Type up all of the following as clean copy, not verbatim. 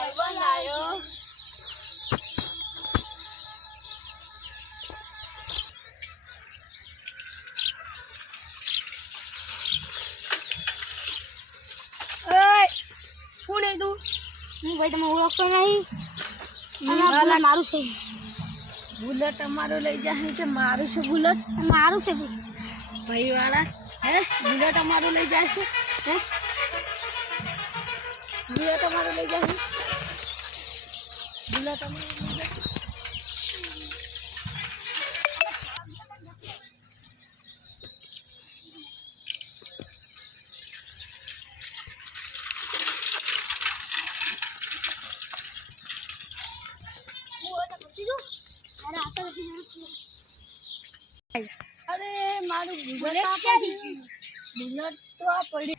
ભાઈ બનાયો કોણ હે તું? હું ભાઈ તમે ઓળખતો નહીં. અને મારું છે બુલેટ અમારો લઈ જાય છે. મારું છે બુલેટ. મારું છે ભાઈ વાળા હે બુલેટ અમારું લઈ જાય છે. હે બુલેટ અમારું લઈ જાય છે. બુલેટ અમારું લઈ જાય છે. અરે મારું બુલેટ બુલેટ તો આ પડી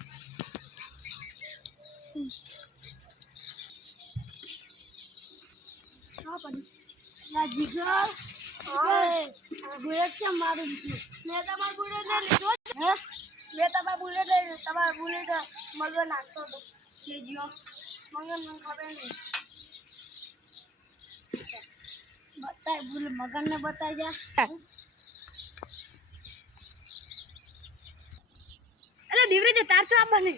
જીગર બુલેટ છે મારું. મેં તમારું બુલેટ લઈ લીધો. હે મેં તમારું બુલેટ લઈ લીધું. તમારું બુલેટ મગર નાખતો હતો છે જીઓ મગર મને ખબર નહીં. બતાય બુલેટ મગરને બતાય જા. અરે દીવરી જે તાર છો આપને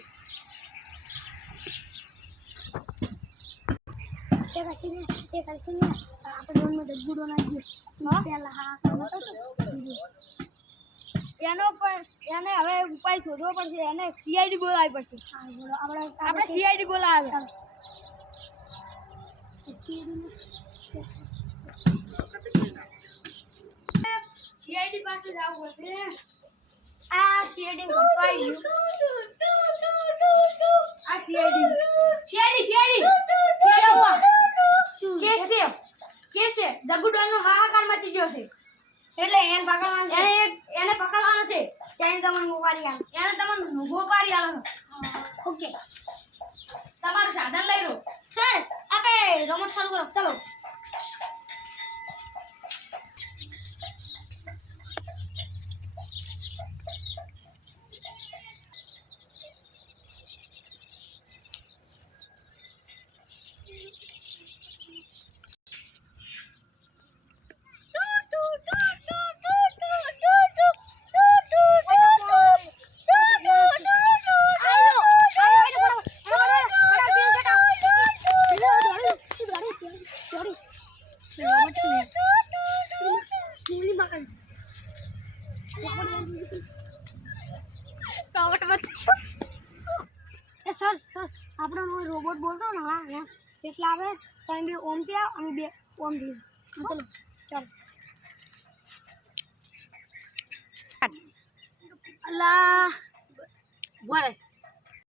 તે કસીને આપણે રોડમાં દગુડો નાખ્યો પેલા હા એનો પણ એને હવે ઉપાય શોધવો પડશે. એને સીઆઈડી બોલાવવી પડશે. આપણે સીઆઈડી બોલાવે. સીઆઈડી પાસે જવું પડશે. આ સીઆઈડી કરતો આવી ગયું. આ સીઆઈડી કેસ છે દગુડોનો હાહાકાર મચી ગયો છે. એટલે એને પકડવાનો છે. એને પકડવાનો છે. તેને તમને મોકલી આલો. એને તમને મોકલી આલો. ઓકે તમારું સાધન લઈ લો. સર આપણે રમત ચાલુ કરો. ચાલો સર આપણો રોબોટ બોલતો ને હા એટલે આવે તમે બે ઓમથી આવો અને બે ઓમથી ચલો ચાલો. અલ્લા બોલે